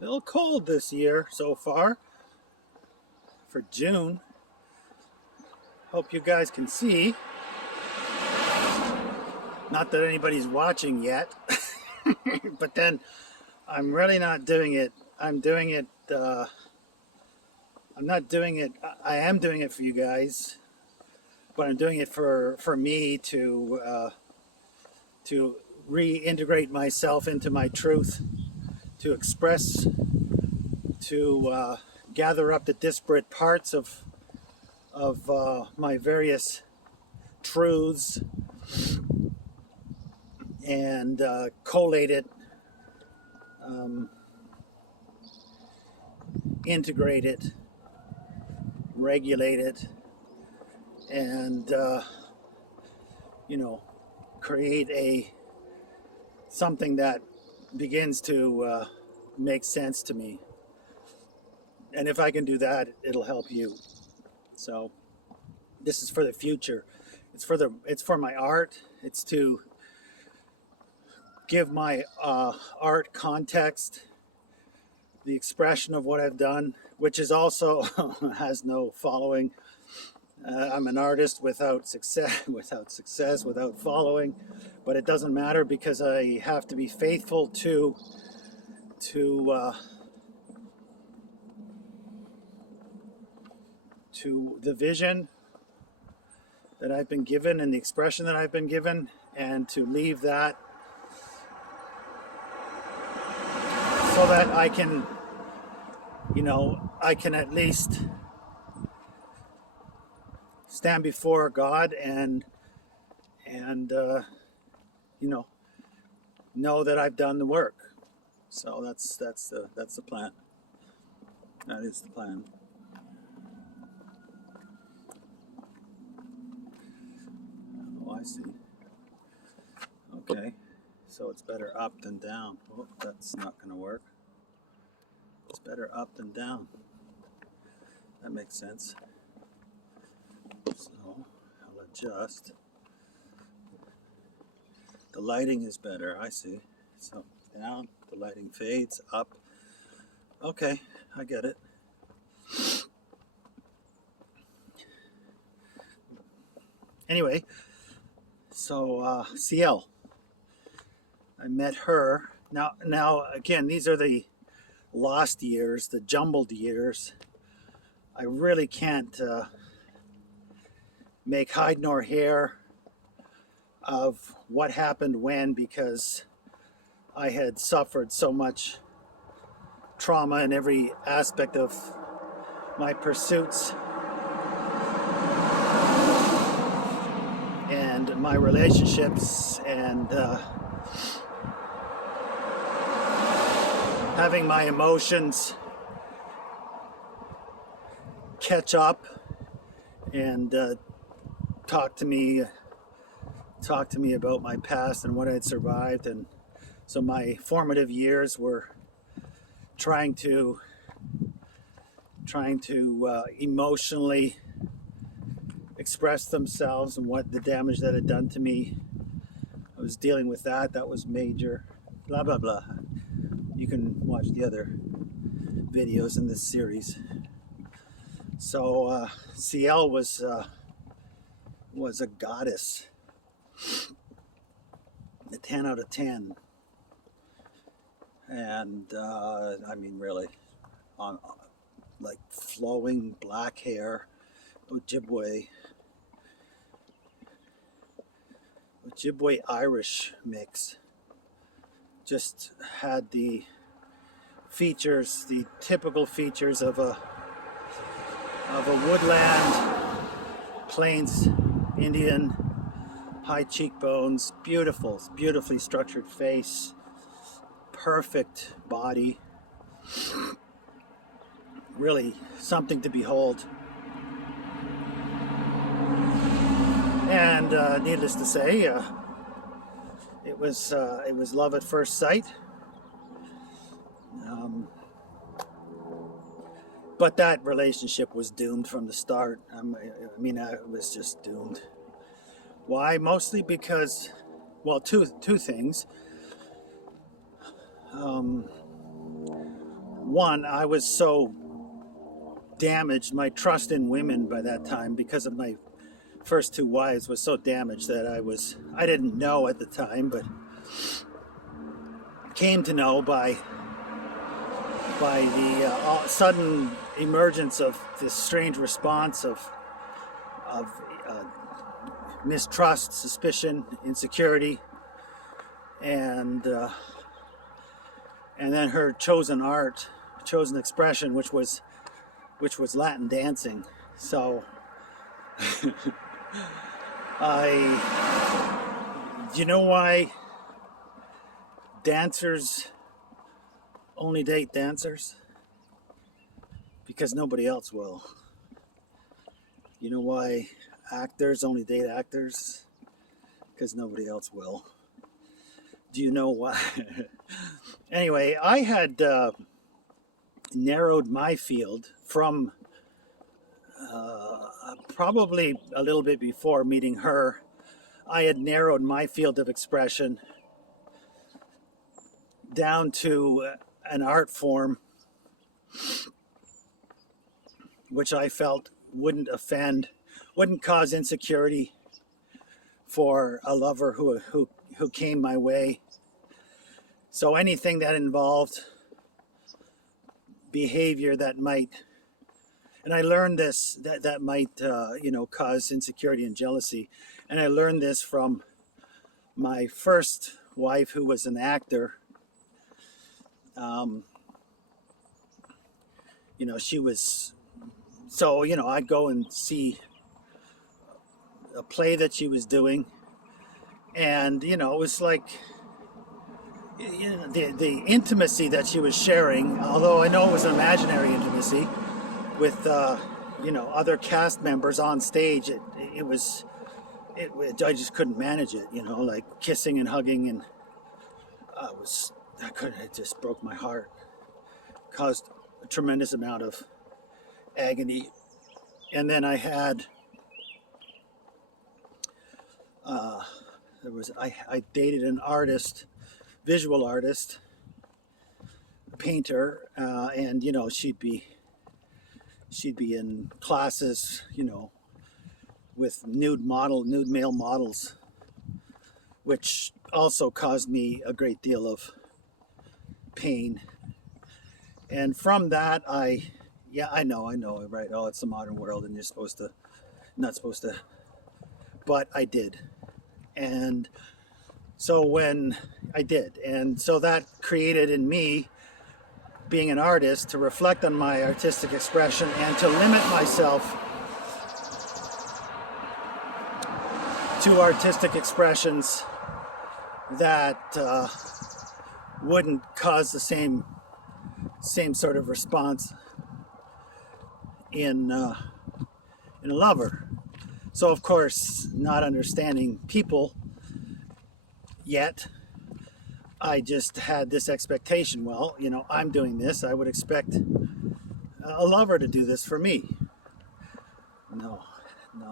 A little cold this year so far for June. Hope you guys can see. Not that anybody's watching yet, but then I'm really not doing it. I'm doing it. I'm not doing it. I am doing it for you guys, but I'm doing it for me to reintegrate myself into my truth, to express, to gather up the disparate parts of my various truths and collate it, integrate it, regulate it, and create something that begins to make sense to me. And if I can do that, it'll help you. So this is for the future. It's for my art. It's to give my art context, the expression of what I've done, which is also has no following. I'm an artist without success, without following, but it doesn't matter because I have to be faithful to the vision that I've been given and the expression that I've been given, and to leave that so that I can, I can at least stand before God and know that I've done the work. So that's the plan. That is the plan. Oh, I see. Okay, so it's better up than down. Oh, that's not going to work. It's better up than down. That makes sense. So I'll adjust. The lighting is better, I see. So down, the lighting fades, up. Okay, I get it. Anyway, so CL, I met her. Now again, these are the lost years, the jumbled years. I really can't make hide nor hair of what happened when, because I had suffered so much trauma in every aspect of my pursuits and my relationships, and having my emotions catch up and talk to me about my past and what I'd survived. And so my formative years were trying to emotionally express themselves and what the damage that had done to me. I was dealing with that. That was major. Blah blah blah. You can watch the other videos in this series. So CL was a goddess. A 10 out of 10. And I mean, really, on like flowing black hair, Ojibwe Irish mix. Just had the features, the typical features of a woodland plains Indian. High cheekbones, beautifully structured face, perfect body, really something to behold. And needless to say, it was love at first sight. But that relationship was doomed from the start. I was just doomed. Why? Mostly because, well, two things. one, I was so damaged. My trust in women by that time, because of my first two wives, was so damaged that I didn't know at the time, but came to know by the sudden emergence of this strange response of mistrust, suspicion, insecurity, and then her chosen art, chosen expression, which was Latin dancing. So you know why dancers only date dancers? Because nobody else will. You know why actors only date actors? Because nobody else will. Do you know why? Anyway, I had narrowed my field from probably a little bit before meeting her. I had narrowed my field of expression down to an art form which I felt wouldn't offend, wouldn't cause insecurity for a lover who came my way. So anything that involved behavior that might, and I learned this, that might cause insecurity and jealousy. And I learned this from my first wife, who was an actor. She was, so, I'd go and see a play that she was doing, and, it was like, the intimacy that she was sharing, although I know it was an imaginary intimacy with, other cast members on stage, I just couldn't manage it, like kissing and hugging, and it just broke my heart, caused a tremendous amount of agony. And then I had, I dated an artist, visual artist, a painter, and she'd be in classes, with nude male models, which also caused me a great deal of pain. And from that, I know, right? Oh, it's the modern world, and you're not supposed to, but I did. And so when I did, and so that created in me, being an artist, to reflect on my artistic expression and to limit myself to artistic expressions that wouldn't cause the same sort of response in a lover. So of course, not understanding people yet, I just had this expectation. Well, I'm doing this, I would expect a lover to do this for me. No,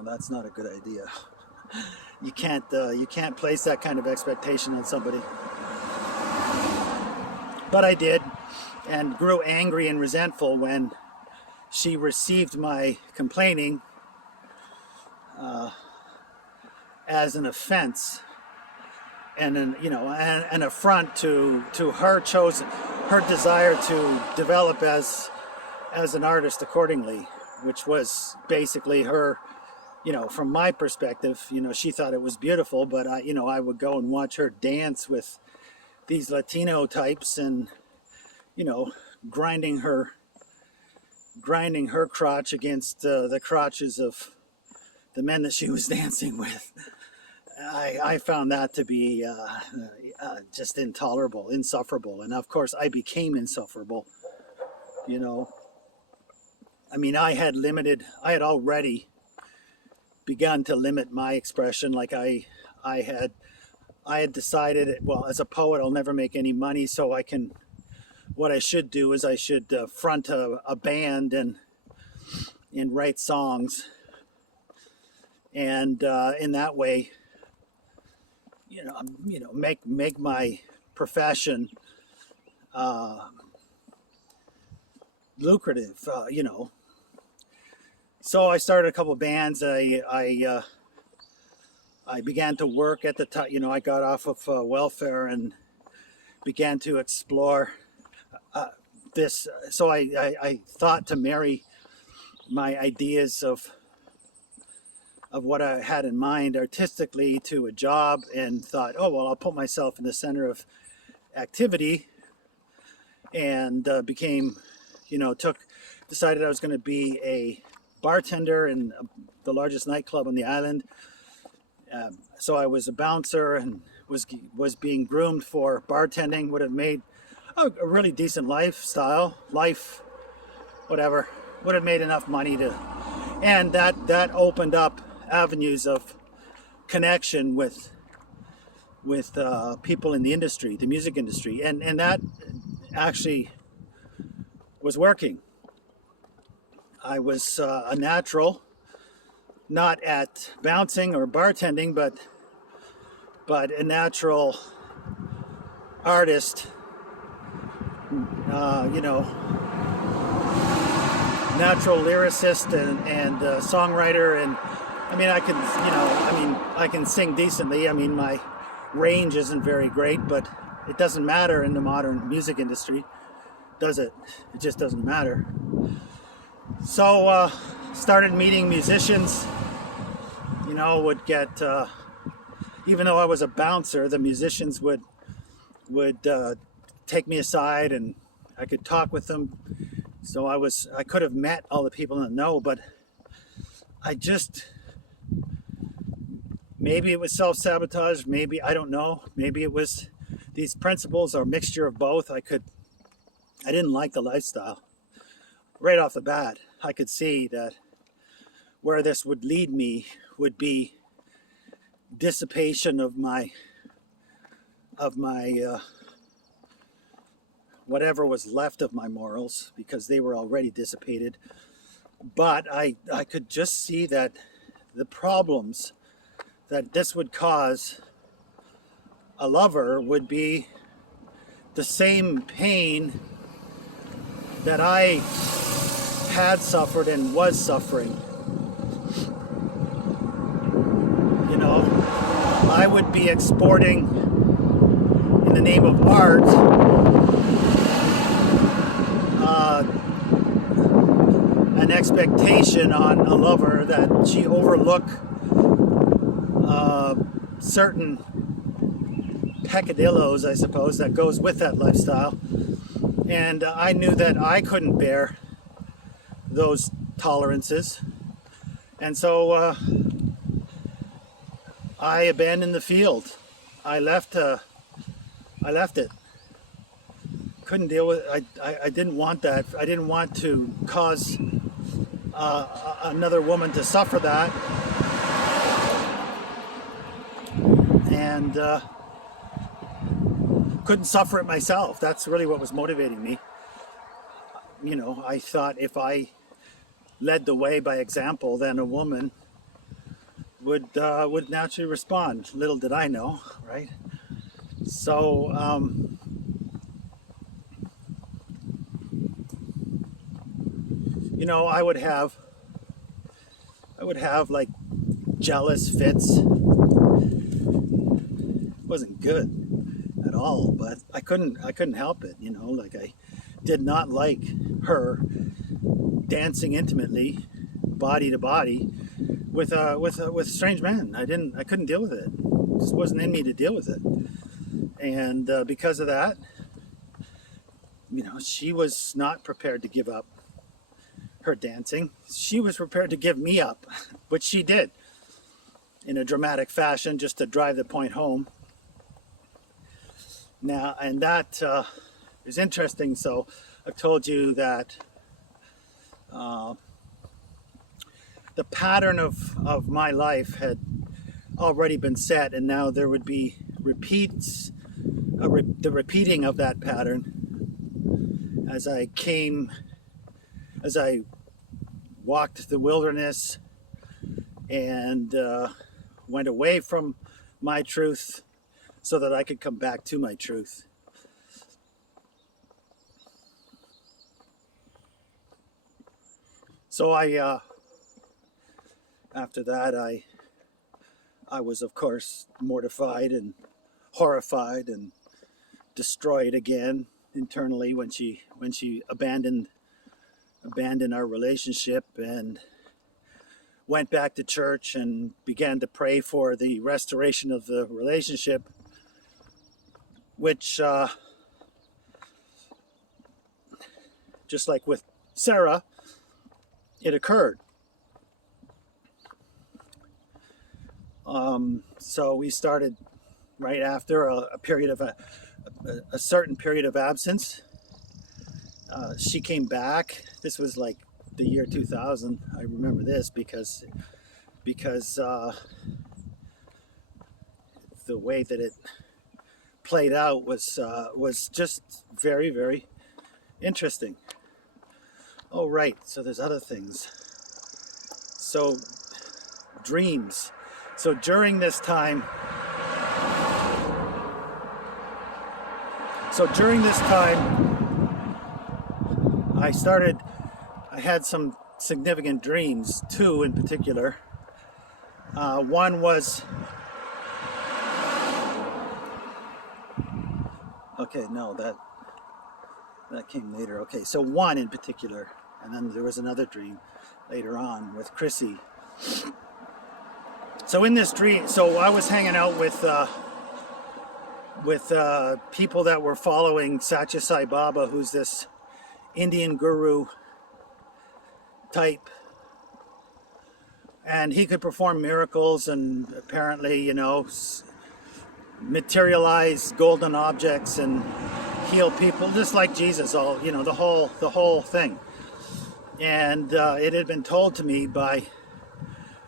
that's not a good idea. You can't place that kind of expectation on somebody. But I did, and grew angry and resentful when she received my complaining as an offense and an affront to her desire to develop as an artist accordingly, which was basically her, from my perspective, she thought it was beautiful, but I would go and watch her dance with these Latino types and, grinding her crotch against the crotches of the men that she was dancing with. I found that to be just intolerable, insufferable. And of course, I became insufferable. I had already begun to limit my expression. Like I had decided, well, as a poet, I'll never make any money, so what I should do is I should front a band and write songs. And in that way, make my profession lucrative, So I started a couple of bands. I began to work at the time. I got off of welfare and began to explore this. So I thought to marry my ideas of what I had in mind artistically to a job, and thought, oh well, I'll put myself in the center of activity, and decided I was going to be a bartender in the largest nightclub on the island. So I was a bouncer and was being groomed for bartending. Would have made a really decent whatever. Would have made enough money and that opened up avenues of connection with people in the industry, the music industry, and that actually was working. I was a natural, not at bouncing or bartending, but a natural artist, natural lyricist and songwriter. And I mean, I can sing decently. I mean, my range isn't very great, but it doesn't matter in the modern music industry, does it? It just doesn't matter. So started meeting musicians. Would get even though I was a bouncer, the musicians would take me aside and I could talk with them. So I could have met all the people I know, but maybe it was self-sabotage, maybe, I don't know, maybe it was these principles or mixture of both. I didn't like the lifestyle. Right off the bat, I could see that where this would lead me would be dissipation of my whatever was left of my morals, because they were already dissipated. But I could just see that the problems that this would cause a lover would be the same pain that I had suffered and was suffering. I would be exporting, in the name of art, an expectation on a lover that she overlook certain peccadillos, I suppose, that goes with that lifestyle. And I knew that I couldn't bear those tolerances. And so I abandoned the field. I left it. Couldn't deal with it. I didn't want that. I didn't want to cause another woman to suffer that. And couldn't suffer it myself. That's really what was motivating me. I thought if I led the way by example, then a woman would naturally respond. Little did I know, right? So I would have like jealous fits. It wasn't good at all, but I couldn't help it. Like, I did not like her dancing intimately, body to body, with strange men. I couldn't deal with it. It just wasn't in me to deal with it. And because of that, she was not prepared to give up her dancing. She was prepared to give me up, which she did in a dramatic fashion, just to drive the point home. Now, and that is interesting. So I've told you that the pattern of my life had already been set, and now there would be the repeating of that pattern as I walked the wilderness and went away from my truth so that I could come back to my truth. So after that, I was, of course, mortified and horrified and destroyed again internally when she abandoned our relationship and went back to church and began to pray for the restoration of the relationship, which just like with Sarah, it occurred. So we started right after a period of a certain period of absence. She came back. This was like the year 2000. I remember this because the way that it played out was just very, very interesting. Oh, right. So there's other things. So dreams. So during this time, I had some significant dreams, two in particular. One was, okay, no, that came later. Okay, so one in particular, and then there was another dream later on with Chrissy. So in this dream, so I was hanging out with people that were following Satya Sai Baba, who's this Indian guru type, and he could perform miracles and apparently, you know, materialize golden objects and heal people just like Jesus, all, you know, the whole thing. And it had been told to me by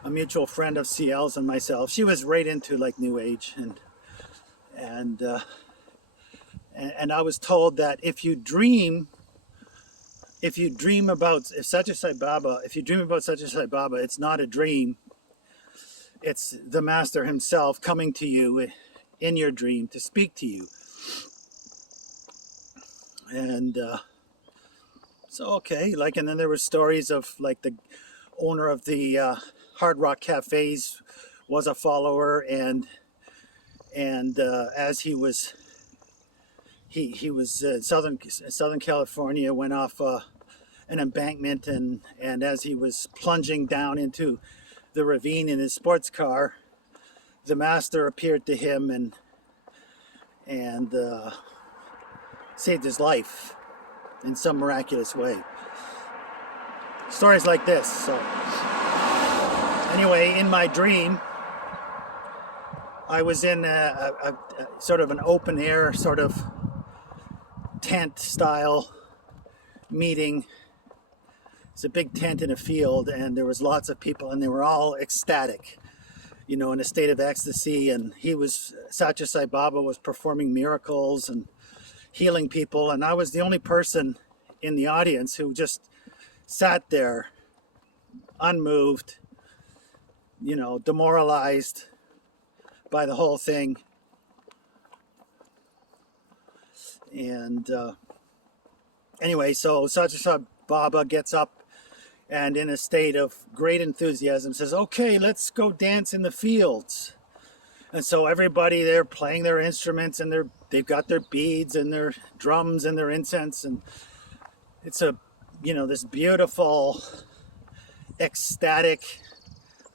a mutual friend of CL's and myself. She was right into like New Age, and I was told that if you dream about Satya Sai Baba, it's not a dream. It's the master himself coming to you in your dream to speak to you. And so, okay, like, and then there were stories of like the owner of the Hard Rock Cafes was a follower, and as he was Southern California, went off an embankment, and as he was plunging down into the ravine in his sports car, the master appeared to him and saved his life in some miraculous way. Stories like this. So anyway, in my dream, I was in a sort of an open air sort of tent style meeting. It's a big tent in a field, and there was lots of people, and they were all ecstatic, you know, in a state of ecstasy. And Satya Sai Baba was performing miracles and healing people, and I was the only person in the audience who just sat there unmoved, you know, demoralized by the whole thing. And anyway, so Satya Sai Baba gets up and in a state of great enthusiasm says, okay, let's go dance in the fields. And so everybody, they're playing their instruments, and they've got their beads and their drums and their incense, and it's a, you know, this beautiful, ecstatic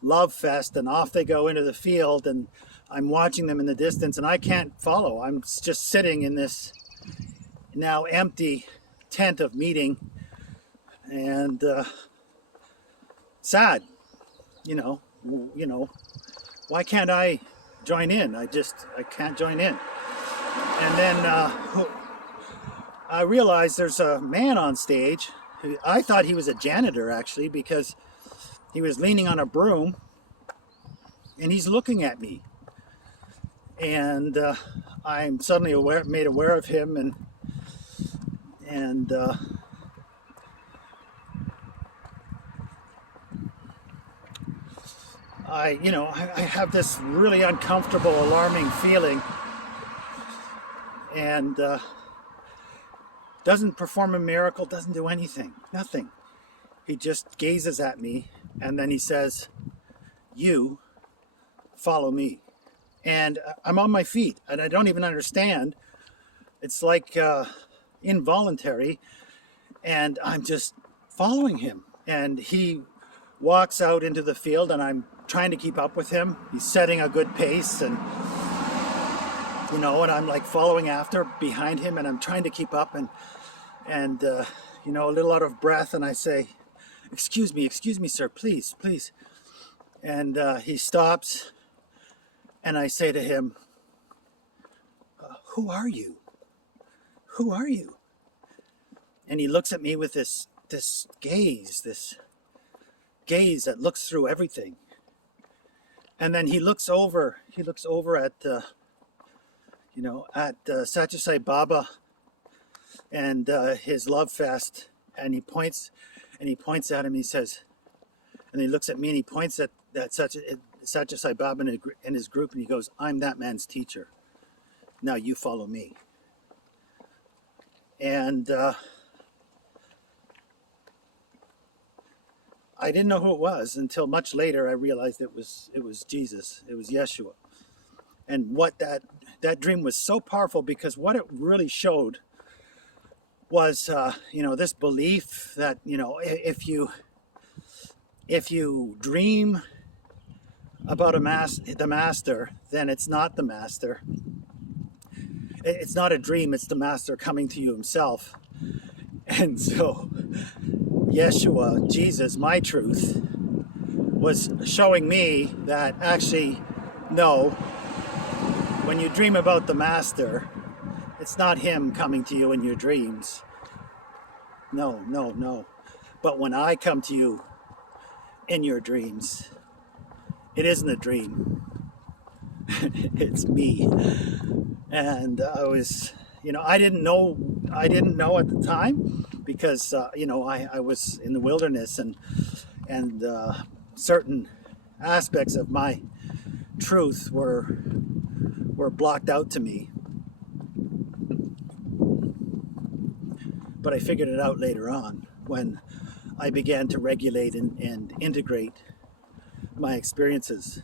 love fest, and off they go into the field, and I'm watching them in the distance, and I can't follow. I'm just sitting in this now empty tent of meeting, and sad, you know, why can't I join in? I can't join in. And then I realized there's a man on stage. I thought he was a janitor, actually, because he was leaning on a broom and he's looking at me. And I'm suddenly made aware of him, and I have this really uncomfortable, alarming feeling, and doesn't perform a miracle, doesn't do anything, nothing. he just gazes at me, and then he says, "You follow me." And I'm on my feet, and I don't even understand. It's like involuntary, and I'm just following him. And he walks out into the field, and I'm trying to keep up with him. He's setting a good pace, and and I'm like following after behind him, and I'm trying to keep up, and a little out of breath, and I say, excuse me, sir, please, please." And he stops, and I say to him, "Who are you? Who are you?" And he looks at me with this gaze that looks through everything. And then he looks over at Satya Sai Baba and his love fest, and he points at him. He says, and he looks at me, and he points at Satya Sai Baba and his group, and he goes, "I'm that man's teacher. Now you follow me." And I didn't know who it was until much later. I realized it was Jesus. It was Yeshua. And what that dream was so powerful, because what it really showed was this belief that if you dream about the master, then it's not the master. It's not a dream, it's the master coming to you himself. And so Yeshua, Jesus, my truth, was showing me that actually, no, when you dream about the master, it's not him coming to you in your dreams. No, no, no. But when I come to you in your dreams, it isn't a dream. It's me. And I was, I didn't know at the time, because I was in the wilderness, and certain aspects of my truth were blocked out to me. But I figured it out later on when I began to regulate and integrate my experiences.